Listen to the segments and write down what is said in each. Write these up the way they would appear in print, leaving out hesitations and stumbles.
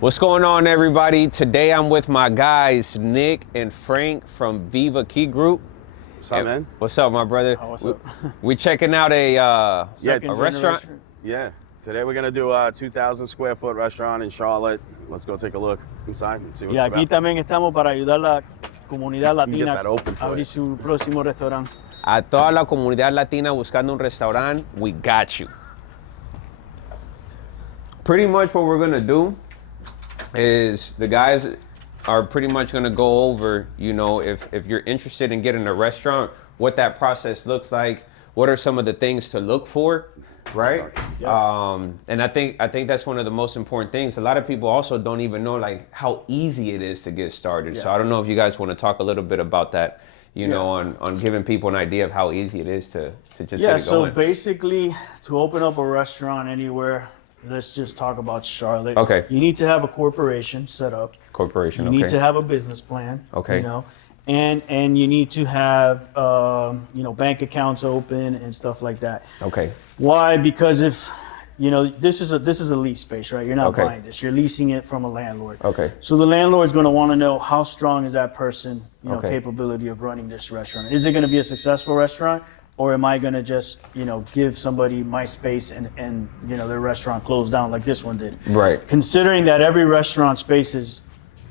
What's going on, everybody? Today I'm with my guys, Nick and Frank from Viva Key Group. What's up, man? What's up, my brother? What's up? We checking out a Second restaurant. generation. Yeah. Today we're gonna do a 2,000 square foot restaurant in Charlotte. Let's go take a look inside and see what Y it's aquí about. también estamos para ayudar a la comunidad latina that open a for abrir you. su próximo restaurante. A toda la comunidad latina buscando un restaurante, we got you. Pretty much what we're gonna do is the guys are pretty much gonna go over, you know, if you're interested in getting a restaurant, what that process looks like, what are some of the things to look for, right? Yeah. And I think that's one of the most important things. A lot of people also don't even know like how easy it is to get started. So Yeah. I don't know if you guys want to talk a little bit about that, you know, on giving people an idea of how easy it is to just Yeah, get it so going. basically, to open up a restaurant anywhere, let's just talk about Charlotte. Okay. You need to have a corporation set up. Corporation, You okay. need to have a business plan. Okay. You know, and you need to have bank accounts open and stuff like that. Okay. Why? Because if this is a lease space, right? You're not Okay. buying this. You're leasing it from a landlord. Okay. So the landlord's going to want to know how strong is that person, Okay. capability of running this restaurant. Is it going to be a successful restaurant, or am I going to just give somebody my space and their restaurant close down like this one did? Right. Considering that every restaurant space's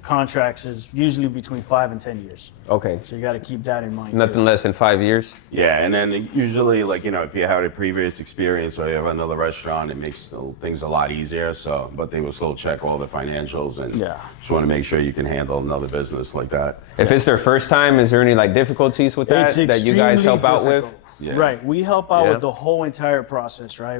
contracts is usually between 5 and 10 years. Okay. So you got to keep that in mind. Nothing too. less than 5 years. Yeah, and then usually, like, if you have a previous experience or you have another restaurant, it makes things a lot easier. So, but they will still check all the financials and Yeah. just want to make sure you can handle another business like that. If it's their first time, is there any like difficulties with that It's that you guys help extremely out with? difficult. Yeah. Right, we help out Yeah. with the whole entire process, right?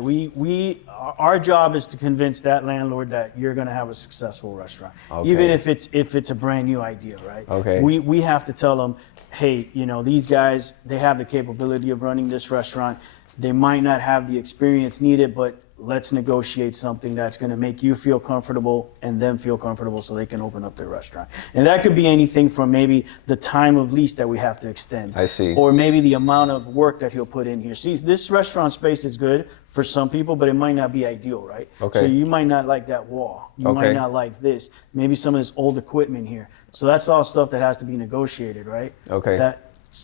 Our job is to convince that landlord that you're going to have a successful restaurant, Okay. even if it's a brand new idea, right? Okay. We have to tell them, hey, these guys, they have the capability of running this restaurant. They might not have the experience needed, but let's negotiate something that's going to make you feel comfortable and them feel comfortable so they can open up their restaurant. And that could be anything from maybe the time of lease that we have to extend. I see. Or maybe the amount of work that he'll put in here. See, this restaurant space is good for some people, but it might not be ideal, right? Okay. So you might not like that wall. You Okay. might not like this. Maybe some of this old equipment here. So that's all stuff that has to be negotiated, right? Okay. That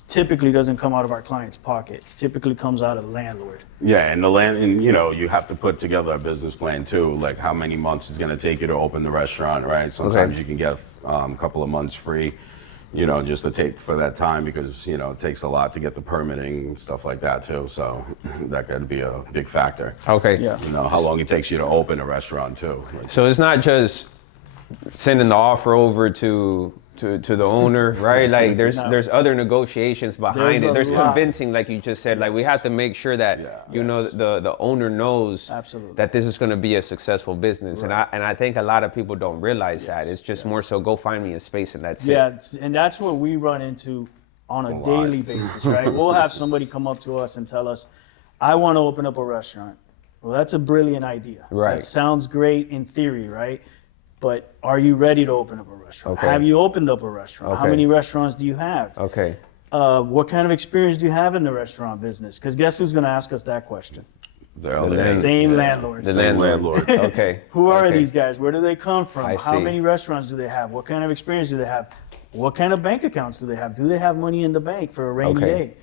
typically doesn't come out of our client's pocket. Typically comes out of the landlord. Yeah, and you have to put together a business plan too, like how many months it's going to take you to open the restaurant, right? Sometimes Okay. you can get a couple of months free, just to take for that time because, it takes a lot to get the permitting and stuff like that too. So that could be a big factor. Okay. Yeah. How long it takes you to open a restaurant too. So it's not just sending the offer over to the owner, right? Like there's No. there's other negotiations behind There's it. There's a lot. convincing, like you just said. Like we have to make sure that the owner knows Absolutely. that this is going to be a successful business. And I think a lot of people don't realize that. It's just more so go find me a space and that's Yeah, it. and that's what we run into on a lot. daily basis, right? We'll have somebody come up to us and tell us, I want to open up a restaurant. Well, that's a brilliant idea. Right. That sounds great in theory, right? But are you ready to open up a restaurant? Okay. Have you opened up a restaurant? How Okay. many restaurants do you have? Okay. What kind of experience do you have in the restaurant business? Because guess who's going to ask us that question? Same landlord. The Same landlord. landlord. Okay. Who are Okay. these guys? Where do they come from? I How see. many restaurants do they have? What kind of experience do they have? What kind of bank accounts do they have? Do they have money in the bank for a rainy Okay. day?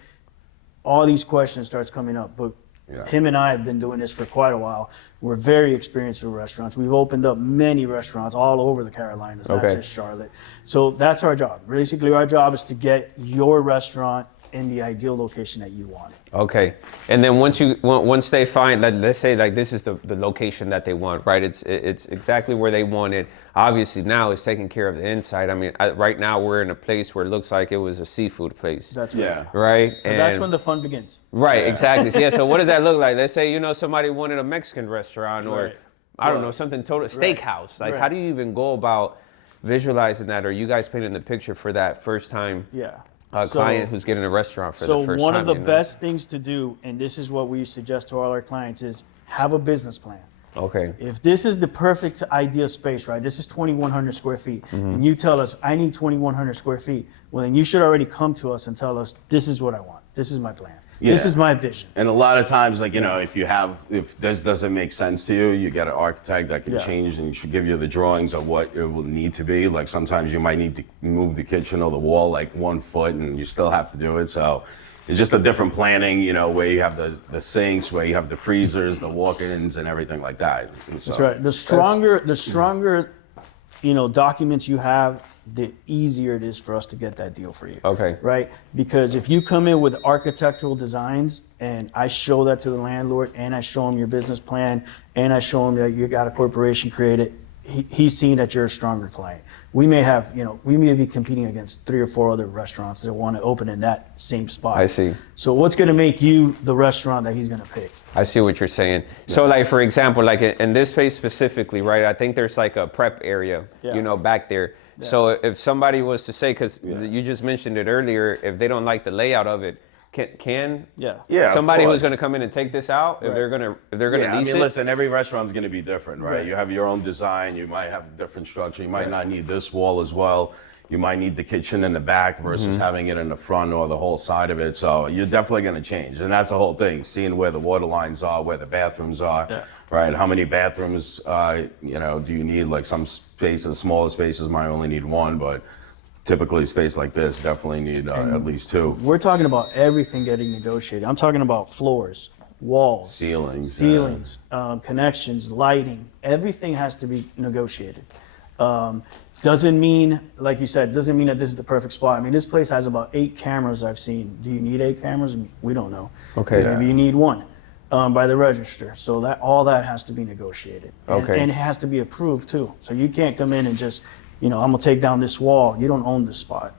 All these questions starts coming up. But Yeah. him and I have been doing this for quite a while. We're very experienced with restaurants. We've opened up many restaurants all over the Carolinas, not Okay. just Charlotte. So that's our job. Basically, our job is to get your restaurant in the ideal location that you want it. Okay, and then once they find, let's say like this is the location that they want, right? It's exactly where they want it. Obviously now it's taking care of the inside. I mean, right now we're in a place where it looks like it was a seafood place. That's right. Yeah. Right. So that's when the fun begins. Right, exactly. Yeah. So what does that look like? Let's say somebody wanted a Mexican restaurant or Right. I don't know, something total steakhouse. Like Right. how do you even go about visualizing that? Or you guys painting the picture for that first time? Yeah. Client who's getting a restaurant for the first time. So one of the best things to do, and this is what we suggest to all our clients, is have a business plan. Okay. If this is the perfect ideal space, right? This is 2,100 square feet, and you tell us, I need 2,100 square feet, well, then you should already come to us and tell us, this is what I want. This is my plan. This is my vision. And a lot of times, like, you know, if this doesn't make sense to you, you get an architect that can Yeah. change and should give you the drawings of what it will need to be. Like sometimes you might need to move the kitchen or the wall like 1 foot and you still have to do it. So it's just a different planning, you know, where you have the sinks, where you have the freezers, the walk-ins and everything like that. And so, That's right. The stronger, you know, documents you have, the easier it is for us to get that deal for you. Okay. Right? Because if you come in with architectural designs and I show that to the landlord and I show him your business plan and I show him that you got a corporation created, he's seeing that you're a stronger client. We may have, you know, we may be competing against 3 or 4 other restaurants that want to open in that same spot. I see. So what's going to make you the restaurant that he's going to pick? I see what you're saying. So like, for example, like in this space specifically, right, I think there's like a prep area, Yeah. you know, back there. Yeah. So if somebody was to say, because you just mentioned it earlier, if they don't like the layout of it, can Yeah, somebody of who's course. going to come in and take this out if they're going to Yeah, I lease mean, it? listen, every restaurant's going to be different, right? Right. You have your own design. You might have a different structure. You might not need this wall as well. You might need the kitchen in the back versus having it in the front or the whole side of it. So you're definitely going to change. And that's the whole thing, seeing where the water lines are, where the bathrooms are, right? How many bathrooms, you know, do you need? Like some spaces, smaller spaces might only need 1, but typically space like this definitely need at least 2. We're talking about everything getting negotiated. I'm talking about floors, walls, Ceilings. connections, lighting. Everything has to be negotiated. Doesn't mean, like you said, doesn't mean that this is the perfect spot. I mean, this place has about 8 cameras I've seen. Do you need 8 cameras? We don't know. Okay. Maybe you need 1 by the register. So that all that has to be negotiated. Okay. And it has to be approved too. So you can't come in and just, you know, I'm gonna take down this wall. You don't own this spot.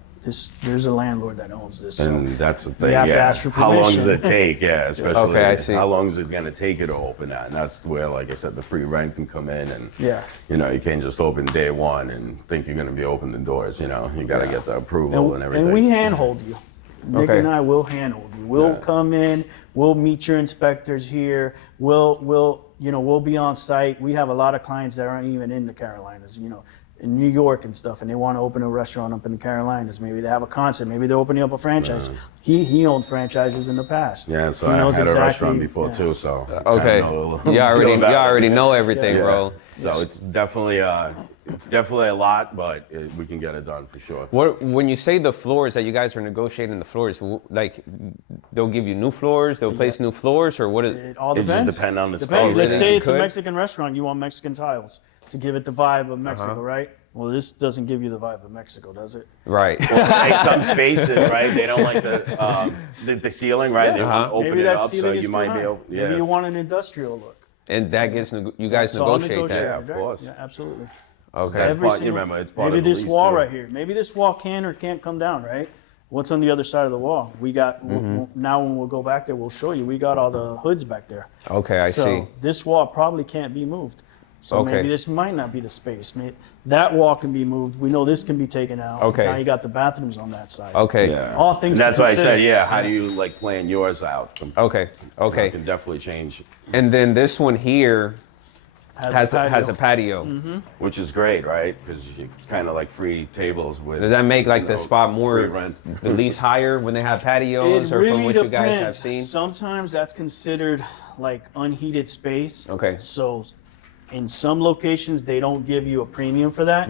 There's a landlord that owns this. So And that's the thing, have to yeah. ask for How long does permission. it take? Yeah, especially Okay, I see. how long is it going to take you to open that? And that's where, like I said, the free rent can come in. And, Yeah. you know, you can't just open day 1 and think you're going to be opening the doors, you know. You got to get the approval and everything. And we handhold you. Nick Okay. and I will handhold you. We'll come in. We'll meet your inspectors here. We'll be on site. We have a lot of clients that aren't even in the Carolinas. You know, in New York and stuff, and they want to open a restaurant up in the Carolinas. Maybe they have a concept. Maybe they're opening up a franchise. He owned franchises in the past. Yeah, so He I knows had a exactly- restaurant before yeah. too, so Okay. I know a little You already deal about it. know everything, Yeah. bro. So it's definitely a lot, but we can get it done for sure. When you say the floors that you guys are negotiating the floors, like they'll give you new floors, they'll place new floors, or what? It all It depends. just depends on the Depends. space. Let's Yeah. say You it's a could. Mexican restaurant. You want Mexican tiles to give it the vibe of Mexico, Uh-huh. right? Well, this doesn't give you the vibe of Mexico, does it? Right. Like some spaces, right? They don't like the ceiling, right? They want to open Maybe it that up, so ceiling is you too might high. be able. Maybe you want an industrial look. And that gets you guys It's all negotiate that. Yeah, of right? course. Yeah, absolutely. Okay. That's Every part- you single- remember, it's part maybe of the this lease, wall too. right here. Maybe this wall can or can't come down, right? What's on the other side of the wall? We got now when we'll go back there, we'll show you. We got all the hoods back there. Okay, I So see. this wall probably can't be moved. So Okay. maybe this might not be the space. That wall can be moved. We know this can be taken out. Okay. Now you got the bathrooms on that side. Okay. Yeah. All things And to that's why I consider. said, yeah. How do you like plan yours out? Okay. It Okay. can definitely change, And then this one here has a patio. which is great, right? Because it's kind of like free tables with. Does that make like you the know, spot free more rent? the lease higher when they have It patios, or really from what depends. you guys have seen? Sometimes that's considered like unheated space. Okay. So in some locations, they don't give you a premium for that.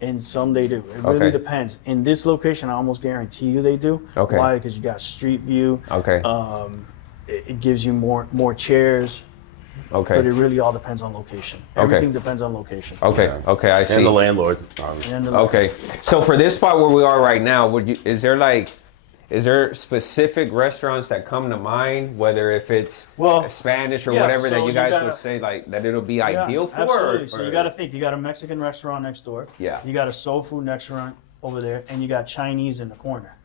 In some, they do. It really Okay. depends. In this location, I almost guarantee you they do. Okay. Why? Because you got street view. Okay. It gives you more chairs. But Okay. it really all depends on location. Okay. Everything depends on location. Okay. Yeah. Okay. I see. And the landlord, obviously. And the Okay. So for this spot where we are right now, is there specific restaurants that come to mind, whether if it's Well, Spanish or yeah, whatever, that so you you guys gotta- would say like that it'll be ideal for? Absolutely. So or- you got to think. You got a Mexican restaurant next door. Yeah. You got a soul food restaurant over there, and you got Chinese in the corner.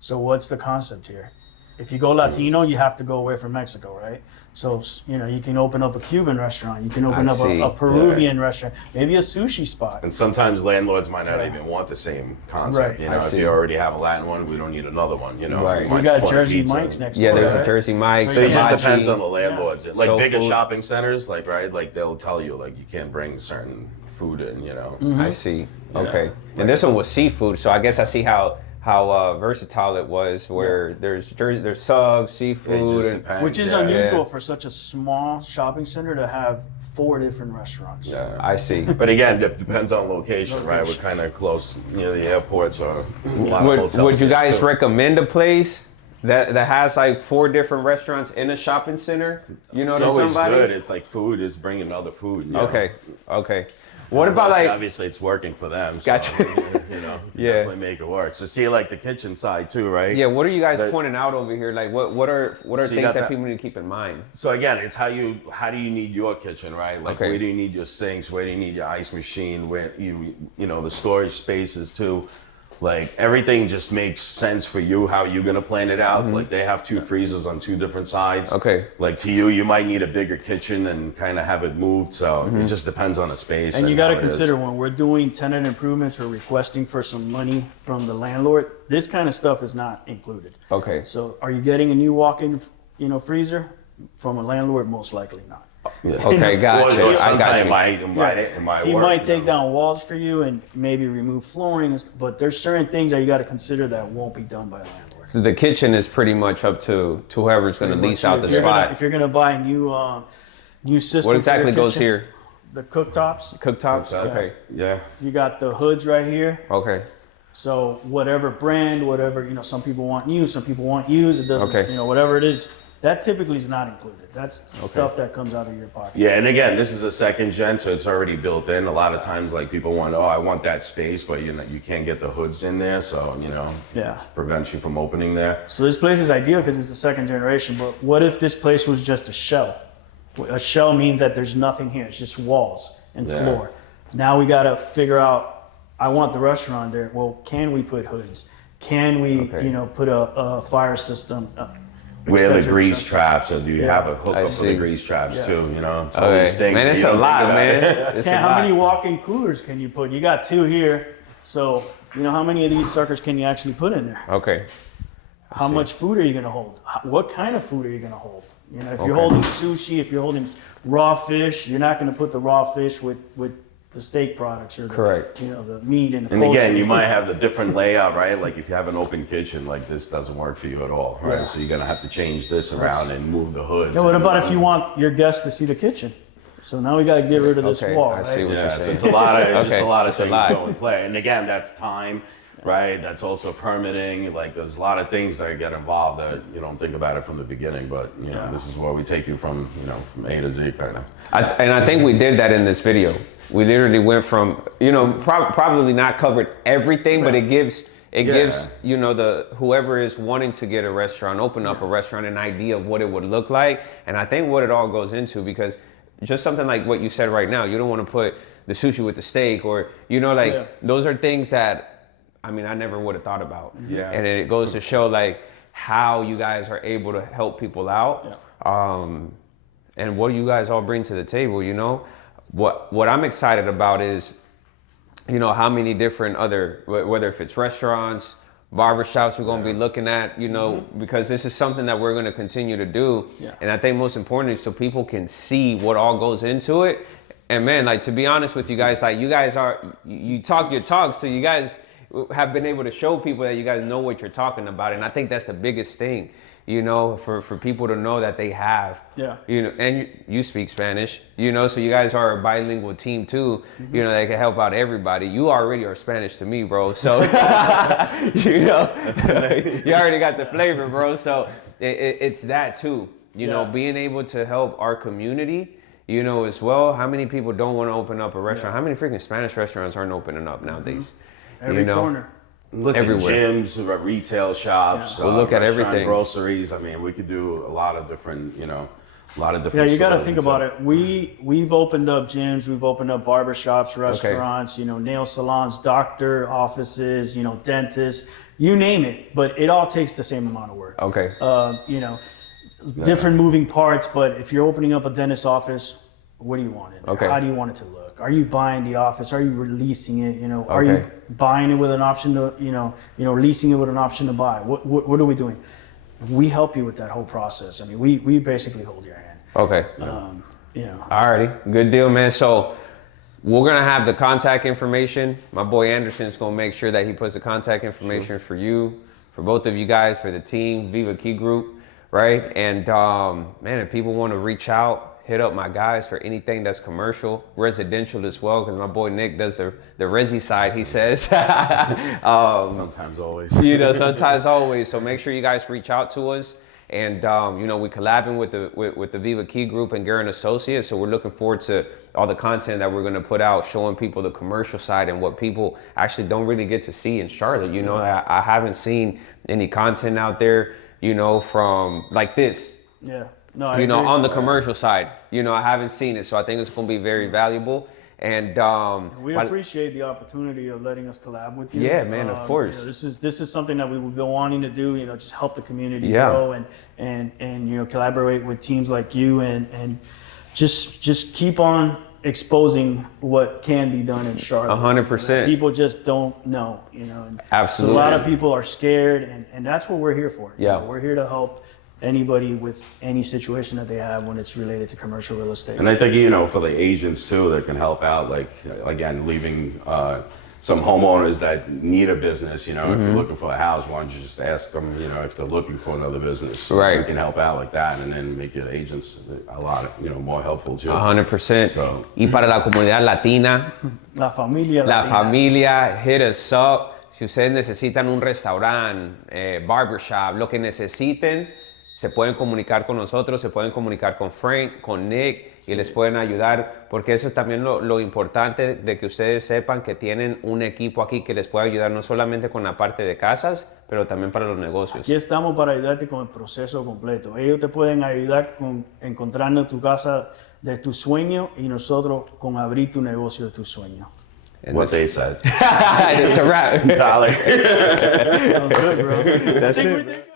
So what's the concept here? If you go Latino, you have to go away from Mexico, right? So you can open up a Cuban restaurant. You can open I up see. a Peruvian restaurant. Maybe a sushi spot. And sometimes landlords might not even want the same concept. Right. You I know, if see. you already have a Latin one, we don't need another one. You know, Right. might We just got want a Jersey pizza. Mike's next Yeah, door. there's right? a Jersey Mike's. So So it just hibachi. depends on the landlords. Like Soul bigger food. shopping centers, like right, like they'll tell you like you can't bring certain food in. You know. I see. Okay. And this one was seafood, so I guess I see how versatile it was. Where there's subs, seafood, which is unusual for such a small shopping center to have 4 different restaurants. Yeah. I see. But again, it depends on location, right? We're kind of close near the airports or a lot of hotels. Would you here, guys too. recommend a place that has like 4 different restaurants in a shopping center? You know, It's to always somebody? good. It's like food is bringing other food. You know? Okay. What about Plus, like? obviously it's working for them. So, Gotcha. You know, Yeah. definitely make it work. So see like the kitchen side too, right? Yeah. What are you guys But- pointing out over here? Like, what are So you things got that that- people need to keep in mind? So again, it's how do you need your kitchen, right? Like Okay. where do you need your sinks? Where do you need your ice machine? Where you know the storage spaces too. Like everything just makes sense for you how you're gonna plan it out. Like they have 2 freezers on 2 different sides. Okay. Like to you might need a bigger kitchen and kind of have it moved. So it just depends on the space. And you got to how it is. consider when we're doing tenant improvements or requesting for some money from the landlord, this kind of stuff is not included. Okay. So are you getting a new walk-in, freezer from a landlord? Most likely not. Yeah. Okay, gotcha. Or I sometimes got it you. might He work, might you take know. down walls for you and maybe remove flooring, but there's certain things that you got to consider that won't be done by a landlord. So the kitchen is pretty much up to whoever's going to lease out the If you're gonna- spot. If you're gonna buy a new system, What for exactly your goes kitchen, here? The cooktops. Cooktops. Okay. Yeah. You got the hoods right here. Okay. So whatever brand, whatever, some people want new, some people want used. It doesn't, Okay. whatever it is, that typically is not included. That's stuff that comes out of your pocket. Yeah, and again, this is a second gen, so it's already built in. A lot of times, like people want, I want that space, but you can't get the hoods in there, so Yeah. prevents you from opening there. So this place is ideal because it's a second generation. But what if this place was just a shell? A shell means that there's nothing here. It's just walls and Yeah. floor. Now we got to figure out. I want the restaurant there. Well, can we put hoods? Can we, Okay. put a fire system? Where the et cetera, grease et cetera. traps, or do you have a hookup for see. the grease traps Yeah. too? It's all these Okay. things Man, that it's you a don't lot, think about. man. It's a How lot. many walk-in coolers can you put? You got 2 here. So, how many of these suckers can you actually put in there? Okay. How much food are you going to hold? What kind of food are you going to hold? If you're Okay. holding sushi, if you're holding raw fish, you're not going to put the raw fish with the steak products or the, Correct. the meat and the And again, poultry. you might have the different layout, right? Like if you have an open kitchen, like this doesn't work for you at all, right? Yeah. So you're gonna have to change this around and move the hoods. Yeah, what and- about if you want your guests to see the kitchen? So now we got to get rid of this Okay, wall, I right? see what Yeah, you're so saying. it's a lot of Okay, just a lot of it's a things lot. go in play. And again, that's time, right? That's also permitting. Like there's a lot of things that get involved that you don't think about it from the beginning. But this is where we take you from from A to Z kind of. And I think we did that in this video. We literally went from, probably not covered everything, but it gives the whoever is wanting to get a restaurant, open up a restaurant, an idea of what it would look like. And I think what it all goes into, because just something like what you said right now, you don't want to put the sushi with the steak or, those are things that, I never would have thought about. Yeah. And it goes to show like how you guys are able to help people out. And what you guys all bring to the table, What I'm excited about is, how many different other, whether if it's restaurants, barbershops we're going to be looking at, because this is something that we're going to continue to do. Yeah. And I think most importantly, so people can see what all goes into it. And man, like, to be honest with you guys, like you guys you talk your talk. So you guys have been able to show people that you guys know what you're talking about. And I think that's the biggest thing. For people to know that they have, and you speak Spanish, so you guys are a bilingual team too, they can help out everybody. You already are Spanish to me, bro. So, you already got the flavor, bro. So it's that too, being able to help our community, as well. How many people don't want to open up a restaurant? How many freaking Spanish restaurants aren't opening up nowadays? Every corner. Listen, Everywhere. gyms, retail shops, We'll look at restaurant, everything. groceries. we could do a lot of different, a lot of Yeah, different. you got to stores think and about stuff. it. We've opened up gyms, we've opened up barbershops, restaurants, nail salons, doctor offices, dentists, you name it. But it all takes the same amount of work. Okay. Different moving parts. But if you're opening up a dentist office, what do you want in there? Okay. How do you want it to look? Are you buying the office? Are you releasing it? Are you Okay. buying it with an option to, leasing it with an option to buy? What are we doing? We help you with that whole process. We basically hold your hand. Okay. You know. Alrighty, good deal, man. So We're gonna have the contact information. My boy Anderson's gonna make sure that he puts the contact information for you, for both of you guys, for the team, Viva Key Group, right? And man, if people want to reach out, hit up my guys for anything that's commercial, residential as well, because my boy Nick does the resi side, he says. Sometimes always. You know, sometimes always. So make sure you guys reach out to us. And you know, we collabing with the Viva Key Group and Guerin Associates. So we're looking forward to all the content that we're gonna put out, showing people the commercial side and what people actually don't really get to see in Charlotte. You know, I haven't seen any content out there, you know, from like this. Yeah. No, You know, on the commercial side, you know, I haven't seen it. So I think it's gonna be very valuable. And we appreciate the opportunity of letting us collab with you. Yeah, man, of course. You know, this is something that we've been wanting to do. You know, just help the community Yeah. grow and you know, collaborate with teams like you and just keep on exposing what can be done in Charlotte. 100%. People just don't know. You know, and Absolutely. So a lot of people are scared, and that's what we're here for. You Yeah. know, we're here to help anybody with any situation that they have when it's related to commercial real estate. And I think, you know, for the agents too, that can help out, like, again, leaving some homeowners that need a business, you know, if you're looking for a house, why don't you just ask them, you know, if they're looking for another business. Right. You can help out like that and then make your agents a lot, you know, more helpful too. 100%. So- Y para la comunidad latina, La familia. la latina. familia, hit us up. Si ustedes necesitan un restaurante, barbershop, lo que necesiten, se pueden comunicar con nosotros, se pueden comunicar con Frank, con Nick y les pueden ayudar, porque eso es también lo importante de que ustedes sepan que tienen un equipo aquí que les puede ayudar no solamente con la parte de casas, pero también para los negocios. Aquí estamos para ayudarte con el proceso completo. Ellos te pueden ayudar con encontrando tu casa de tu sueño y nosotros con abrir tu negocio de tu sueño. And What they this- said. It's a wrap. Dollar. That was good, bro. That's I think it. we're good.